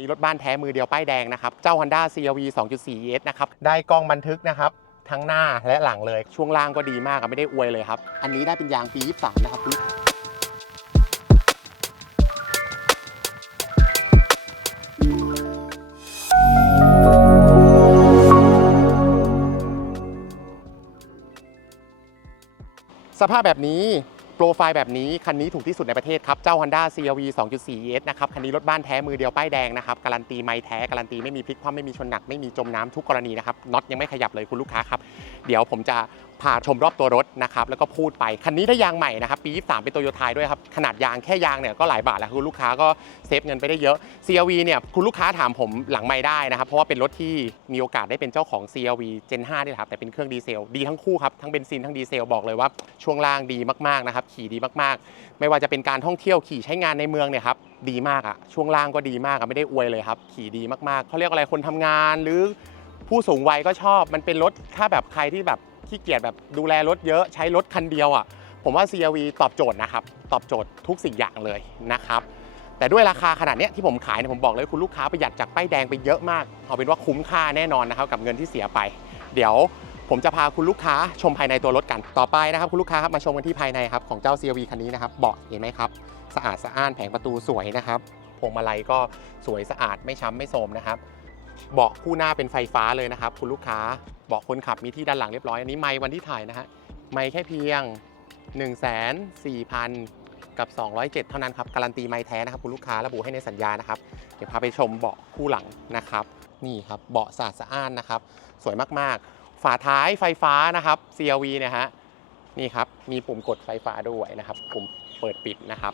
นี้รถบ้านแท้มือเดียวป้ายแดงนะครับ เจ้า Honda CRV 2.4 ES นะครับ ได้กล้องบันทึกนะครับ ทั้งหน้าและหลังเลย ช่วงล่างก็ดีมากอะไม่ได้อวยเลยครับ อันนี้ได้เป็นยางปี 23 นะครับคุณสภาพแบบนี้โปรไฟล์แบบนี้คันนี้ถูกที่สุดในประเทศครับ เจ้า Honda CRV 2.4 ES นะครับ คันนี้รถบ้านแท้มือเดียวป้ายแดงนะครับ การันตีไม่แท้ การันตีไม่มีพลิกคว่ำไม่มีชนหนัก ไม่มีจมน้ำทุกกรณีนะครับน็อตยังไม่ขยับเลยคุณลูกค้าครับ เดี๋ยวผมจะ พาชมรอบตัวรถนะครับแล้วก็พูดไป คันนี้ถ้ายางใหม่นะครับ ปี 23 เป็นโตโยต้าด้วยครับ ขนาดยางแค่ยางเนี่ยก็หลายบาทแล้วคุณลูกค้าก็เซฟเงินไปได้เยอะ CRV เนี่ยคุณลูกค้าถามผมหลังไม่ได้นะครับ เพราะว่าเป็นรถที่มีโอกาสได้เป็นเจ้าของ CRV Gen 5นี่แหละครับแต่เป็นเครื่องดีเซลดีทั้งคู่ครับทั้งเบนซินทั้งดีเซลบอกเลยว่าช่วงล่างดีมากๆนะครับขี่ดีมากๆ ไม่ว่าจะเป็นการท่องเที่ยวขี่ใช้งานในเมืองเนี่ยครับดีมากอะช่วงล่างก็ดีมากอะไม่ได้อวยเลยครับขี่ดีมากๆเขาเรียกอะไรคนทำงานหรือผู้สูงวัยก็ชอบมันเป็นรถถ้าแบบใครที่แบบ ขี้เกียจแบบดูแลรถเยอะใช้รถคันเดียวอะผมว่า CRV ตอบโจทย์นะครับ ตอบโจทย์ทุกสิ่งอย่างเลยนะครับ แต่ด้วยราคาขนาดนี้ที่ผมขายเนี่ยผมบอกเลยคุณลูกค้าประหยัดจากป้ายแดงไปเยอะมาก เอาเป็นว่าคุ้มค่าแน่นอนนะครับกับเงินที่เสียไป เดี๋ยวผมจะพาคุณลูกค้าชมภายในตัวรถกันต่อไปนะครับ คุณลูกค้าครับมาชมกันที่ภายในครับของเจ้า CRV คันนี้นะครับเบาะเห็นไหมครับสะอาดสะอ้านแผงประตูสวยนะครับพวงมาลัยก็สวยสะอาดไม่ช้ำไม่โทรมนะครับ เบาะคู่หน้าเป็นไฟฟ้าเลยนะครับคุณลูกค้าเบาะคนขับมีที่ด้านหลังเรียบร้อยอันนี้ไม่วันที่ถ่ายนะฮะไม่แค่เพียง 1 4 0 0 0 กับ 207 เท่านั้นครับการันตีไม่แท้นะครับคุณลูกค้าระบุให้ในสัญญานะครับเดี๋ยวพาไปชมเบาะคู่หลังนะครับนี่ครับเบาะสะอาดสะอ้านนะครับ สวยมากๆ ฝาท้ายไฟฟ้านะครับ CRV เนี่ยฮะนี่ครับมีปุ่มกดไฟฟ้าด้วยนะครับปุ่มเปิดปิดนะครับ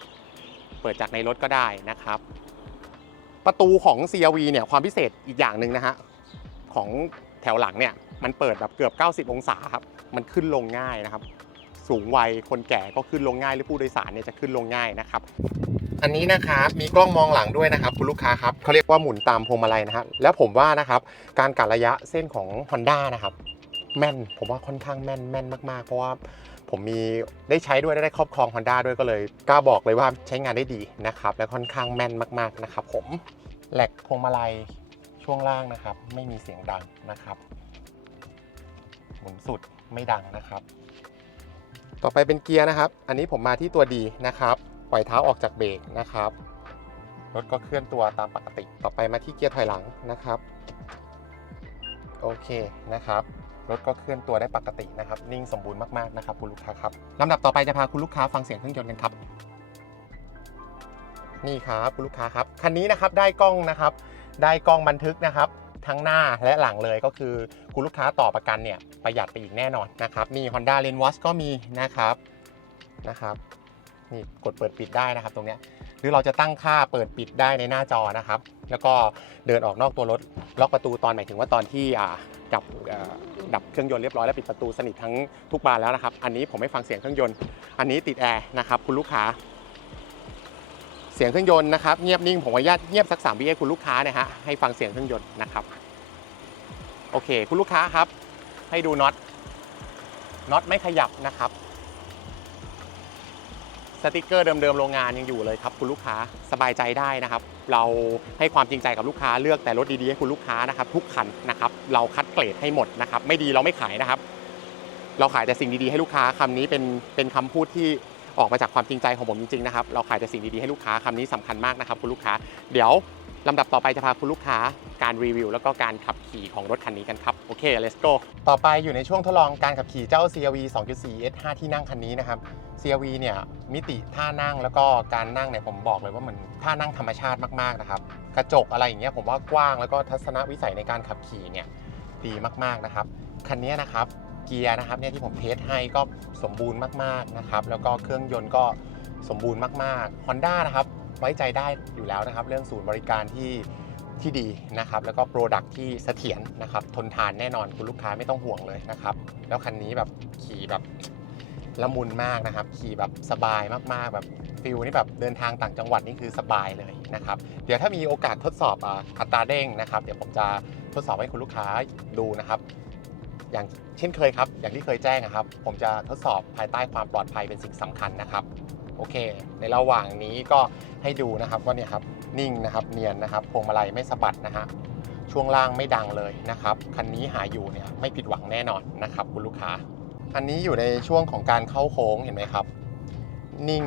เปิดจากในรถก็ได้นะครับ ประตูของ CRV เนี่ยความพิเศษอีกอย่างหนึ่งนะฮะของแถวหลังเนี่ยมันเปิดแบบเกือบ 90 องศาครับมันขึ้นลงง่ายนะครับ สูงวัยคนแก่ก็ขึ้นลงง่ายหรือผู้โดยสารเนี่ยจะขึ้นลงง่ายนะครับ อันนี้นะครับมีกล้องมองหลังด้วยนะครับคุณลูกค้าครับเขาเรียกว่าหมุนตามพวงมาลัยนะฮะแล้วผมว่านะครับการกัดระยะเส้นของ Honda นะครับแม่นผมว่าค่อนข้างแม่นแม่นมากๆ เพราะว่า ผมมีได้ใช้ด้วยได้ครอบครอง Honda ด้วยก็เลยกล้าบอกเลยว่าใช้งานได้ดีนะครับ และค่อนข้างแม่นมากๆนะครับผมแหลกพวงมาลัยช่วงล่างนะครับ ไม่มีเสียงดังนะครับหมุนสุดไม่ดังนะครับ ต่อไปเป็นเกียร์นะครับ อันนี้ผมมาที่ตัวดีนะครับปล่อยเท้าออกจากเบรกนะครับรถก็เคลื่อนตัวตามปกติ ต่อไปมาที่เกียร์ถอยหลังนะครับ โอเคนะครับ รถก็เคลื่อนตัวได้ปกตินะครับ นิ่งสมบูรณ์มากๆนะครับคุณลูกค้าครับลำดับต่อไปจะพาคุณลูกค้าฟังเสียงเครื่องยนต์กันครับ นี่ครับคุณลูกค้าครับคันนี้นะครับได้กล้องนะครับ ได้กล้องบันทึกนะครับ ทั้งหน้าและหลังเลยก็คือคุณลูกค้าต่อประกันเนี่ยประหยัดไปอีกแน่นอนนะครับมี Honda Lane Watch ก็มีนะครับนะครับนี่กดเปิดปิดได้นะครับตรงเนี้ยหรือเราจะตั้งค่าเปิดปิดได้ในหน้าจอนะครับ แล้วก็เดินออกนอกตัวรถล็อกประตูตอนหมายถึงว่าตอนที่อ่า ดับเอ่อดับเครื่องยนต์เรียบร้อยแล้วปิดประตูสนิททั้งทุกบานแล้วนะครับ อันนี้ผมไม่ฟังเสียงเครื่องยนต์ อันนี้ติดแอร์นะครับคุณลูกค้า เสียงเครื่องยนต์นะครับเงียบนิ่งผมขออนุญาตเงียบสัก3วิให้คุณลูกค้านะฮะให้ฟังเสียงเครื่องยนต์นะครับโอเค คุณลูกค้าครับ ให้ดูน็อตน็อตไม่ขยับนะครับ ติกเกอร์เดิมๆโรงงานยังอยู่เลยครับคุณลูกค้าสบายใจได้นะครับ เราให้ความจริงใจกับลูกค้าเลือกแต่รถดีๆให้คุณลูกค้านะครับทุกคันนะครับเราคัดเกรดให้หมดนะครับไม่ดีเราไม่ขายนะครับ เราขายแต่สิ่งดีๆให้ลูกค้าคำนี้เป็นเป็นคำพูดที่ออกมาจากความจริงใจของผมจริงๆนะครับเราขายแต่สิ่งดีๆให้ลูกค้าคำนี้สำคัญมากนะครับคุณลูกค้า เดี๋ยว ลำดับต่อไปจะพาคุณลูกค้าการรีวิว แล้วก็การขับขี่ของรถคันนี้กันครับ โอเค let's go ต่อไปอยู่ในช่วงทดลองการขับขี่เจ้า CRV 2.4 S 5 ที่นั่งคันนี้นะครับ CRV เนี่ยมิติท่านั่งแล้วก็การนั่งเนี่ยผมบอกเลยว่ามันท่านั่งธรรมชาติมากๆนะครับกระจกอะไรอย่างเงี้ยผมว่ากว้างแล้วก็ทัศนวิสัยในการขับขี่เนี่ยดีมากๆนะครับคันนี้นะครับเกียร์นะครับเนี่ยที่ผมเทสให้ก็สมบูรณ์มากๆนะครับแล้วก็เครื่องยนต์ก็สมบูรณ์มากๆ Honda นะครับ ไว้ใจได้อยู่แล้วนะครับ เรื่องศูนย์บริการที่ที่ดีนะครับ แล้วก็โปรดักที่เสถียรนะครับ ทนทานแน่นอนคุณลูกค้าไม่ต้องห่วงเลยนะครับ แล้วคันนี้แบบขี่แบบละมุนมากนะครับ ขี่แบบสบายมากๆ แบบฟิลนี่แบบเดินทางต่างจังหวัดนี่คือสบายเลยนะครับ เดี๋ยวถ้ามีโอกาสทดสอบอ่าอัตราเด้งนะครับ เดี๋ยวผมจะทดสอบให้คุณลูกค้าดูนะครับ อย่างเช่นเคยครับ อย่างที่เคยแจ้งนะครับ ผมจะทดสอบภายใต้ความปลอดภัยเป็นสิ่งสำคัญนะครับ โอเค ในระหว่างนี้ก็ให้ดูนะครับว่าเนี่ยครับนิ่งนะครับเนียนนะครับพวงมาลัยไม่สะบัดนะฮะช่วงล่างไม่ดังเลยนะครับคันนี้หาอยู่เนี่ยไม่ผิดหวังแน่นอนนะครับคุณลูกค้าคันนี้อยู่ในช่วงของการเข้าโค้งเห็นไหมครับ นิ่ง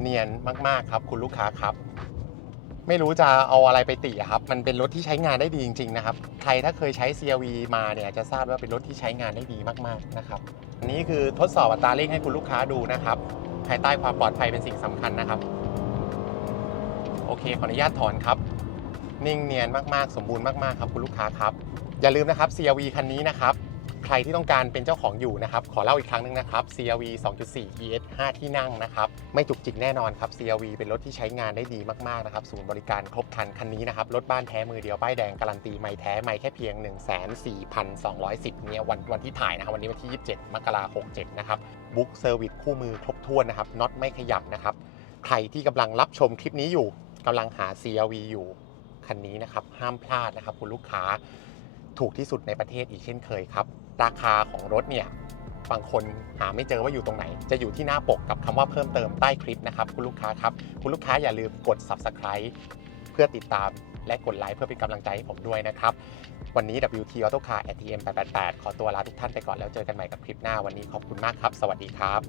เนียนมากๆครับ คุณลูกค้าครับ ไม่รู้จะเอาอะไรไปติครับ มันเป็นรถที่ใช้งานได้ดีจริงๆนะครับใครถ้าเคยใช้ CRV มาเนี่ยจะทราบว่าเป็นรถที่ใช้งานได้ดีมากๆนะครับอันนี้คือทดสอบอัตราเร่งให้คุณลูกค้าดูนะครับ ภายใต้ความปลอดภัยเป็นสิ่งสำคัญนะครับ โอเคขออนุญาตถอนครับ นิ่งเนียนมากๆ สมบูรณ์มากๆครับคุณลูกค้าครับ อย่าลืมนะครับ CRV คันนี้นะครับ ใครที่ต้องการเป็นเจ้าของอยู่นะครับ ขอเล่าอีกครั้งหนึงนะครับ CRV 2.4 ES 5 ที่นั่งนะครับ ไม่จุกจิกแน่นอนครับ CRV เป็นรถที่ใช้งานได้ดีมากๆนะครับ ศูนย์บริการครบคันคันนี้นะครับ รถบ้านแท้มือเดียวป้ายแดงการันตีไม่แท้ไม่แค่เพียง 1,4,210เนี่ยวันวันที่ถ่ายนะครับวันนี้วันที่ 27 มกราคม67นะครับ บุ๊กเซอร์วิสคู่มือครบถ้วนนะครับน็อตไม่ขยับนะครับ ใครที่กำลังรับชมคลิปนี้อยู่กำลังหา CRV อยู่คันนี้นะครับ ห้ามพลาดนะครับ คุณลูกค้าถูกที่สุดในประเทศอีกเช่นเคยครับ ราคาของรถเนี่ยบางคนหาไม่เจอว่าอยู่ตรงไหน จะอยู่ที่หน้าปกกับคำว่าเพิ่มเติมใต้คลิปนะครับ คุณลูกค้าครับ คุณลูกค้าอย่าลืมกด subscribe พื่อติดตามและกดไลค์เพื่อเป็นกำลังใจให้ผมด้วยนะครับ วันนี้ WT Auto Car ATM 888 ขอตัวลาทุกท่านไปก่อนแล้วเจอกันใหม่กับคลิปหน้าวันนี้ขอบคุณมากครับ สวัสดีครับ